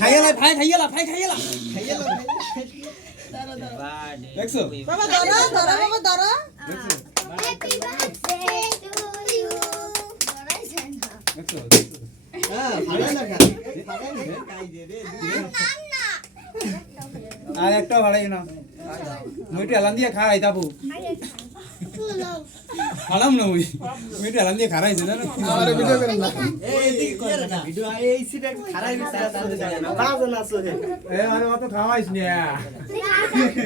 খাইয়ালা ভাই খাইয়ালা ভাই খাইয়ালা দেখছো বাবা ধরো ধরো বাবা ধরো দেখছো হ্যাপি বার্থডে টু ইউ দেখছো হ্যাঁ ভালো লাগা খাই দে রে আর একটা ভাড়াই না মুইটি আলান দিয়ে খাই তাবু আলাম না মুই মুইটি আলান দিয়ে খারাইছে না আমার ভিডিও করেন না এই দিক করে না ভিডিও এই সিটা খারাই বিছরা দাঁড়াতে যায় না বাজ না সোহে এ আরে অত খাওয়াইছ না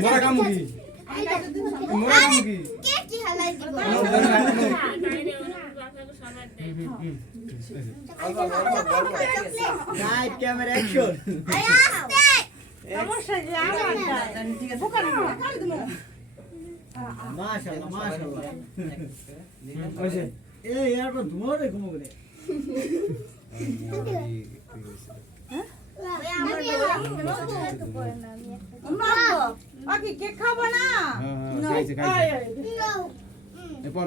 মোরা কাম কি মোরা কাম কি কে কি হালাই দিব লাইভ ক্যামেরা অ্যাকশন আস্তে সমস্যা যে আমারটা ঠিক আছে দোকানে খালি দিমু মাশাআল্লাহ মাশাআল্লাহ ওইছে এই यार তো ধুমো রে ঘুমো রে বাকি কেক খাবো না হ্যাঁ খাইছে খাইছে এ পর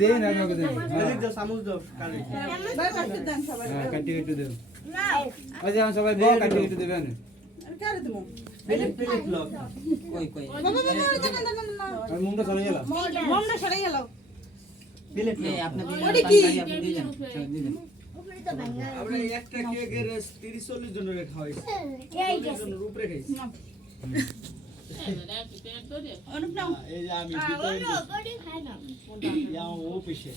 দে না আমাকে দে এদিক দাও চামচ দাও কালি কাটি একটু দে আজ আমরা সবাই বল কাটি একটু দেবেন প্লেট প্লেট লক আর মুন্ডা চলে গেল মমটা সরে গেল প্লেট লক ওটা কি আমরা একটা কেকের 30 40 জনের খাওয়াইছি 40 জনের উপরে খাইছি অনুপ নাও এই যে আমি ভিতরে ও পেশে